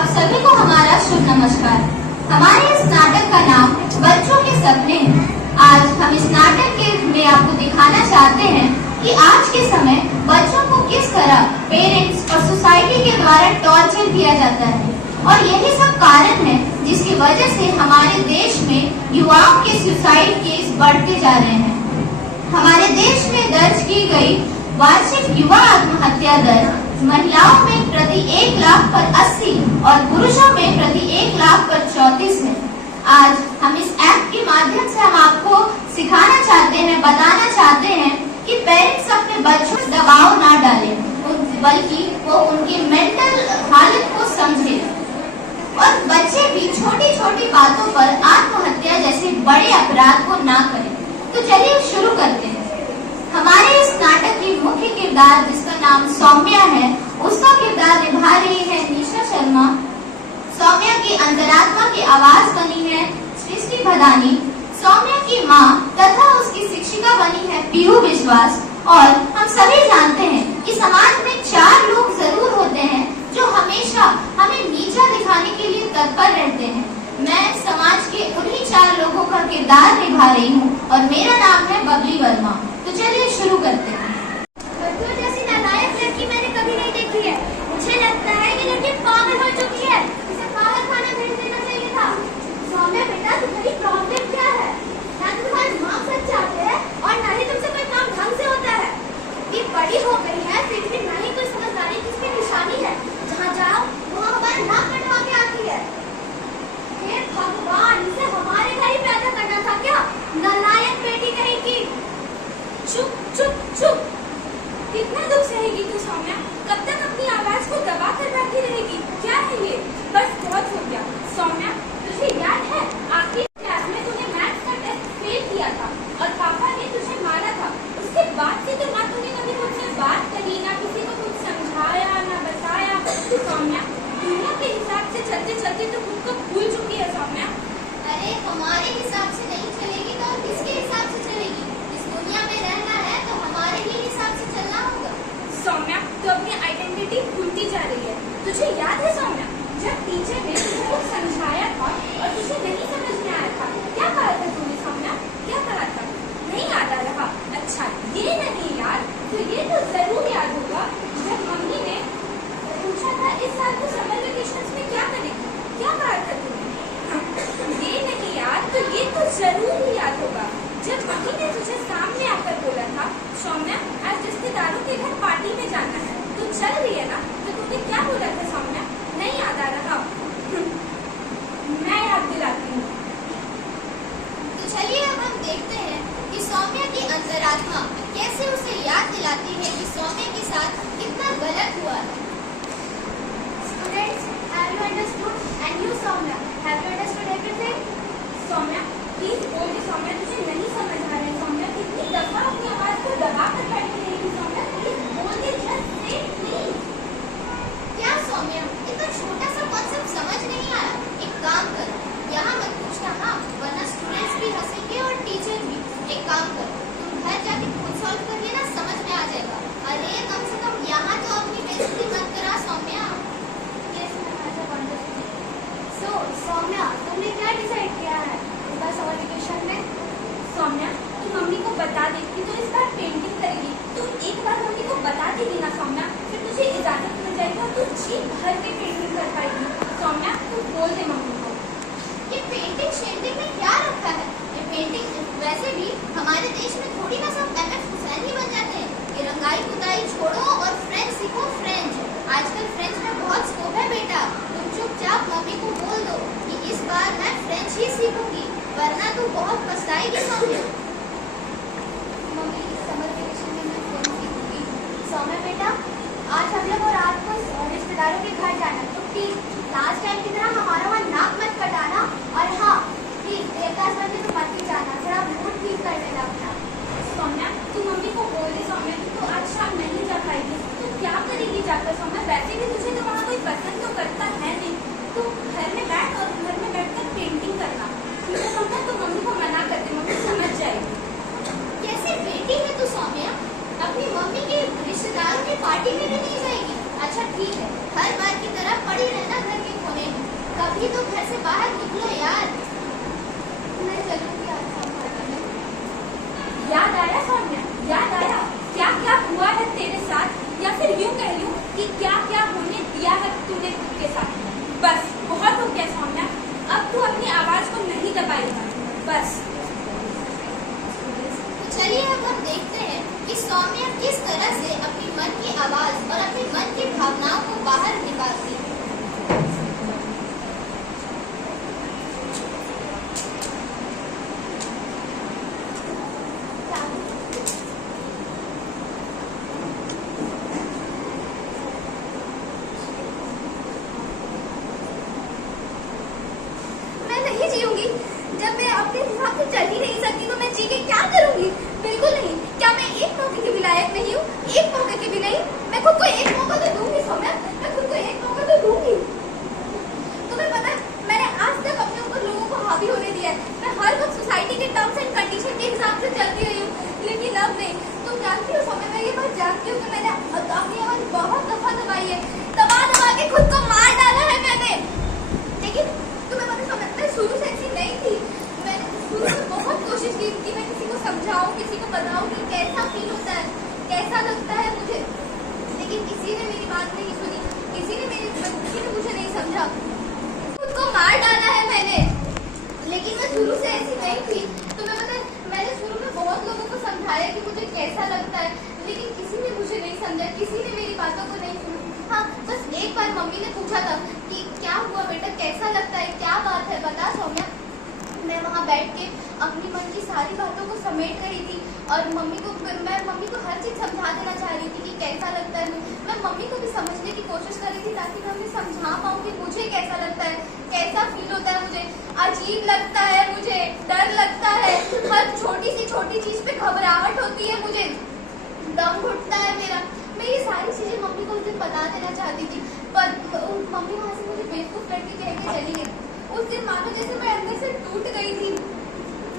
आप सभी को हमारा शुभ नमस्कार। हमारे इस नाटक का नाम बच्चों के सपने है। आज हम इस नाटक में आपको दिखाना चाहते हैं कि आज के समय बच्चों को किस तरह पेरेंट्स और सोसाइटी के द्वारा टॉर्चर किया जाता है, और यही सब कारण है जिसकी वजह से हमारे देश में युवाओं के सुसाइड केस बढ़ते जा रहे हैं। हमारे देश में दर्ज की गई वार्षिक युवा आत्महत्या दर महिलाओं में प्रति 1 लाख पर 80 और पुरुषों में प्रति 1 लाख पर 34 है। आज हम इस ऐप के माध्यम से हम आपको सिखाना चाहते हैं, बताना चाहते हैं कि पेरेंट्स अपने बच्चों पर दबाव ना डालें, बल्कि वो उनकी मेंटल हालत को समझे और बच्चे भी छोटी छोटी बातों पर आत्महत्या जैसे बड़े अपराध को ना करें। तो चलिए शुरू करते हैं। हमारे इस नाटक की मुख्य किरदार, जिसका नाम सौम्या है, उसका किरदार निभा रही है निशा शर्मा। सौम्या की अंतरात्मा की आवाज बनी है सृष्टि भदानी। सौम्या की माँ तथा उसकी शिक्षिका बनी है पीहू विश्वास। और हम सभी जानते हैं कि समाज में 4 लोग जरूर होते हैं जो हमेशा हमें नीचा दिखाने के लिए तत्पर रहते हैं। मैं समाज के उन्हीं 4 लोगों का किरदार निभा रही हूँ और मेरा नाम है बबली वर्मा। तो चलिए शुरू करते हैं। बच्चों जैसी नालायक लड़की मैंने कभी नहीं देखी है। मुझे लगता है ये लड़की पागल हो चुकी है। इसे पागल खाना भेज देना चाहिए था। सौम्या बेटा, तुम्हारी प्रॉब्लम क्या है? ना तो तुम्हारे मार्क्स अच्छे आते हैं और ना ही तुमसे कोई काम ढंग से होता है। ये बड़ी हो गई है, फिर भी ना ही कोई समझदारी किसकी निशानी है। जहाँ जाओ वहाँ हमारा नाक कटवा के आती है। हे भगवान, इसे हमारे घर ही पैदा करना था क्या? नालायक बेटी कहेगी। चुप चुप चुप। कितना दुख सहेगी तू सौम्या? कब तक अपनी आवाज को दबा कर बैठी रहेगी? क्या है ये? बस बहुत हो गया। सौम्या, तुझे याद है आखिरी क्लास में तूने मैथ्स का टेस्ट फेल किया था और पापा ने तुझे मारा था। उसके बाद से तो ना तूने कभी मुझसे बात करी, ना किसी को कुछ समझाया, ना बताया। तू सौम्या दुनिया के हिसाब से चलते चलते तो खुद को भूल चुकी है सौम्या। अरे हमारे हिसाब से नहीं चलेगी तो और किसके हिसाब से चलेगी? इस दुनिया में रहना है तो हमारे ही हिसाब से चलना होगा। सौम्या, तू अपनी आइडेंटिटी भूलती जा रही है। तुझे याद है सौम्या, जब टीचर ने तुझे कुछ समझाया था और तुझे नहीं समझ में आया था, क्या कहा था तूने सौम्या? क्या कहा था? नहीं याद आ रहा? अच्छा, ये नहीं याद तो ये तो जरूर याद होगा जब मम्मी ने पूछा था इस साल को समर वेकेशन में क्या करेगी, क्या कहा था तूने? ये नहीं याद तो ये तो जरूर ही याद होगा जब मम्मी ने तुझे सामने आकर बोला था, सौम्या आज रिश्तेदारों के घर पार्टी में जाना है, तू चल रही है ना? तो तूने क्या बोला था सौम्या? नहीं याद आ रहा? मैं याद दिलाती हूँ। तो चलिए अब हम देखते हैं कि सौम्या की अंतरात्मा कैसे उसे याद दिलाती है कि सौम्या के साथ कितना गलत हुआ है। Students, have you understood? And you Saumya, have you understood everything? Saumya, please बोल दे सौम्या, तुझे नहीं समझ आ रहा है सौम्या। कितनी दफा अपनी आवाज को दबा कर बैठी रहेगी सौम्या? प्लीज बोल दे, just say please। क्या सौम्या, इतना छोटा सा कॉन्सेप्ट समझ नहीं आया? एक काम करो, यहाँ मत पूछना, हाँ, वरना स्टूडेंट्स भी हंसेंगे और टीचर भी। एक काम करो, तुम घर जाके खुद सॉल्व कर लेना, समझ में आ जाएगा। अरे कम से कम यहाँ तो अपनी बेइज्जती मत करा सौम्या। So, सौम्या, तुमने क्या डिसाइड किया है इस बार समर वेकेशन में? सौम्या, तू मम्मी को बता देगी तो इस बार पेंटिंग करेगी। तू एक बार मम्मी को बता देगी ना सौम्या, फिर तुझे इजाजत मिल जाएगी और तू जी भर के पेंटिंग कर पाएगी। सौम्या, तू बोल दे मम्मी को। ये पेंटिंग शेंटिंग में क्या रखा है? ये पेंटिंग वैसे भी हमारे देश में थोड़ी ना सब एमएफ हुसैन ही बन जाते हैं। ये रंगाई पुताई छोड़ो और फ्रेंच सीखो। फ्रेंच आजकल फ्रेंच में बहुत स्कोप है बेटा। तुम चुपचाप मम्मी को बोल दो कि इस बार मैं फ्रेंच ही सीखूंगी, वरना तू बहुत पछताएगी सौम्या। मम्मी, समर वेकेशन में मैं फ्रेंच सीखूंगी। सौम्या बेटा, आज हम लोग रात को रिश्तेदारों के घर जाना, तो प्लीज लास्ट टाइम की तरह हमारा वहाँ नाक मत कटाना। और हाँ, प्लीज देवदास बन तो मत ही जाना, थोड़ा मूड ठीक कर लेना अपना। सौम्या, तू मम्मी को बोल दे सौम्या, तू आज शाम नहीं जा पाएगी। तू क्या करेगी जाकर सौम्या? वैसे भी तुझे तो वहाँ कोई पसंद तो करता है नहीं। तू घर में बैठ और घर में बैठकर पेंटिंग करना। ठीक है सौम्या, तू मम्मी को मना कर दे, मम्मी समझ जाएगी। कैसे बेटी है तू सौम्या? अपनी मम्मी के रिश्तेदारों की पार्टी में भी नहीं जाएगी? अच्छा ठीक है, हर बार की तरह पड़ी रहना घर के कोने में। कभी तो घर से बाहर निकलो यार। मैं चलूंगी आज शाम में। याद आया सौम्या, याद आया क्या क्या हुआ है तेरे साथ, या फिर यूं कह लूं कि क्या क्या होने दिया है तूने खुद के साथ। बस बहुत हो गया सौम्या, अब तू अपनी आवाज को नहीं दबाएगा बस। तो चलिए अब हम देखते हैं कि सौम्या किस तरह से अपनी मन की आवाज और अपनी मन की भावनाओं को बाहर निकालती है। मैं नहीं जीऊंगी, जब मैं अपने हिसाब से चल ही नहीं सकती तो मैं जी के क्या करूंगी? बिल्कुल नहीं। क्या मैं एक मौके की भी लायक नहीं हूँ? एक मौके की भी नहीं। मैं खुद को एक मौका तो दूंगी सौम्या, मैं खुद को एक मौका तो दूंगी। तुम्हें पता है, मैंने आज तक अपने ऊपर लोगों को हावी होने दिया है। मैं हर वक्त सोसाइटी के टर्म्स एंड कंडीशन के हिसाब से चलती रही हूँ, लेकिन अब नहीं। तुम जानती हो सौम्या, मैं ये बात जानती हूँ कि मैंने अपनी आवाज बहुत दफा दबाई है, दबा दबा के खुद को मार डाला है मैंने। लेकिन तुम्हें पता सौम्या, मैं शुरू से ऐसी नहीं थी। मैंने शुरू से बहुत कोशिश की कि मैं किसी को समझाऊं, किसी को बताऊं कि कैसा फील होता है, कैसा लगता है मुझे, लेकिन किसी ने मेरी बात नहीं सुनी, किसी ने मुझे नहीं समझा। खुद को मार डाला है मैंने। लेकिन मैं शुरू से ऐसी नहीं थी। तुम्हें पता है, मैंने शुरू में बहुत लोगों को समझाया कि मुझे कैसा लगता है, लेकिन किसी ने मुझे नहीं समझा, किसी ने मेरी बातों को नहीं सुना। हाँ, बस एक बार मम्मी ने पूछा था कि क्या हुआ बेटा, कैसा लगता है, क्या बात है, बता सौम्या। मैं वहाँ बैठ के अपनी मन की सारी बातों को समेट रही थी और मैं मम्मी को हर चीज समझा देना चाह रही थी कि कैसा लगता है। मैं मम्मी को भी समझने की कोशिश कर रही थी ताकि मैं उन्हें समझा पाऊँ कि मुझे कैसा लगता है, कैसा फील होता है। मुझे अजीब लगता है, मुझे डर लगता है, हर छोटी चीज पे घबराहट होती है, मुझे दम घुटता है मेरा। मैं ये सारी चीजें मम्मी को उस दिन बता देना चाहती थी, पर मम्मी वहाँ से मुझे बेवकूफ लड़की कह के चली गई। उस दिन मानो जैसे मैं अंदर से टूट गई थी।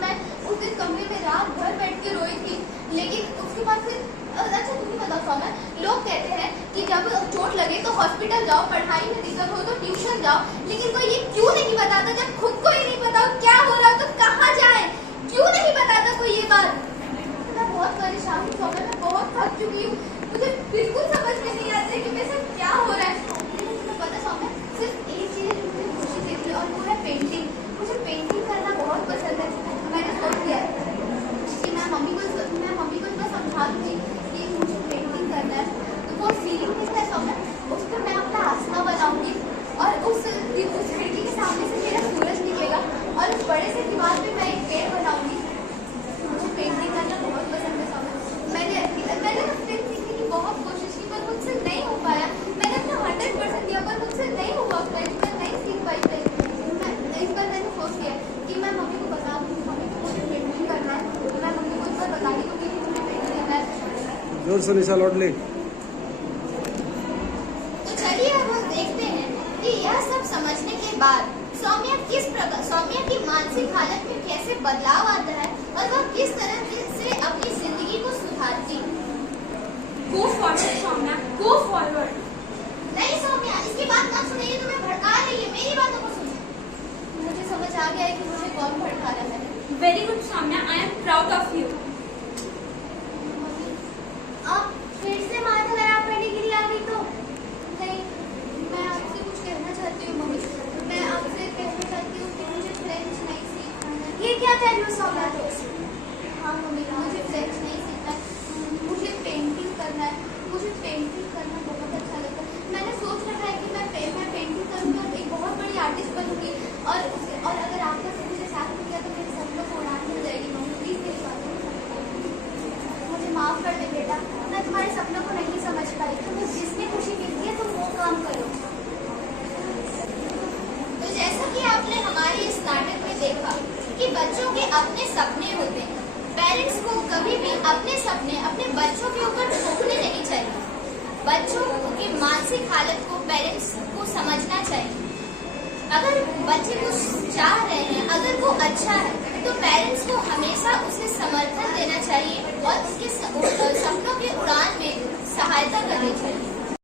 मैं उस दिन कमरे में रात भर बैठ के रोई थी। लेकिन उसके बाद फिर अच्छा तुम्हें बताओ सौम्या, लोग कहते हैं कि जब चोट लगे तो हॉस्पिटल जाओ, पढ़ाई में दिक्कत हो तो ट्यूशन जाओ, लेकिन कोई ये क्यों नहीं बताता? जब खुद को ही नहीं पता क्या हो रहा तो कहाँ जाए? क्यों नहीं बताता कोई ये बात? मैं बहुत परेशान हूँ सौम्या, मैं बहुत थक चुकी हूँ। मुझे बिल्कुल समझ में नहीं आता है कि मेरे साथ क्या हो रहा है। तुम्हें पता सौम्या, सिर्फ एक चीज जो मुझे खुशी देती है और वो है पेंटिंग। मुझे पेंटिंग करना बहुत पसंद है। मैंने सोच लिया कि मैं मम्मी को इतना समझा दूंगी कि मुझे पेंटिंग करना है। तो वो सीलिंग में है सौम्या, उस पर मैं अपना आसमा बनाऊंगी और उस खिड़की के सामने से मेरा सूरज निकलेगा और उस बड़े से दीवार पे मैं एक पेड़ बनाऊंगी। मुझे पेंटिंग करना बहुत पसंद है सौम्या। मैंने पेंटिंग सीखने की बहुत कोशिश की पर मुझसे नहीं हो पाया। मैंने अपना 100% दिया पर मुझसे नहीं हुआ फ्रेंड, मैं नहीं सीख पाई फ्रेंड। इस बार मैंने सोच लिया कि मैं मम्मी को बता दूँगी, मम्मी को मुझे पेंटिंग करना है। मैं मम्मी को इस बार बता दी दूँगी कि मुझे पेंटिंग करना है। जोर से निशा लौट ले। तो चलिए अब हम देखते हैं कि यह सब समझने के बाद सौम्या की मानसिक हालत में कैसे बदलाव आता है और वह किस तरह से अपनी जिंदगी को सुधारती है। Go forward Saumya, go forward. नहीं सौम्या, इसकी बात मत सुनिए, तुम्हें भड़का रही है, मेरी बातों को सुनो। मुझे समझ आ गया है कि मुझे कौन भड़का रहा है। Very good Saumya, I am proud of you. आप फिर से माथा खराब करने के लिए आ गई तो? नहीं, मैं आपसे कुछ कहना चाहती हूँ मम्मी। मैं आपसे कहना चाहती हूँ कि मुझे फ्रेंच नहीं सीखना है। ये क्या कह रही हो सौम्या? हाँ मम्मी, मुझे फ्रेंच नहीं सीखना है, मुझे पेंटिंग करना है। मुझे पेंटिंग करना बहुत अच्छा लगता है। मैंने सोच रखा है कि मैं पेंटिंग करूँगी और एक बहुत बड़ी आर्टिस्ट बनूंगी और अगर आपका से मुझे साथ में किया तो मेरे सपनों को उड़ान मिल जाएगी। मम्मी प्लीज मेरी बातों को समझो, मुझे माफ कर दे बेटा, मैं तुम्हारे सपनों को नहीं समझ पाई। तुम्हें जिसमें खुशी मिलती है तुम वो काम करो। तो जैसा कि आपने हमारे इस नाटक में देखा कि बच्चों के अपने सपने होते हैं। पेरेंट्स को कभी भी अपने सपने अपने बच्चों के ऊपर थोपने नहीं चाहिए। बच्चों की मानसिक हालत को पेरेंट्स को समझना चाहिए। अगर बच्चे कुछ चाह रहे हैं, अगर वो अच्छा है, तो पेरेंट्स को हमेशा उसे समर्थन देना चाहिए और उसके सपनों के उड़ान में सहायता करनी चाहिए।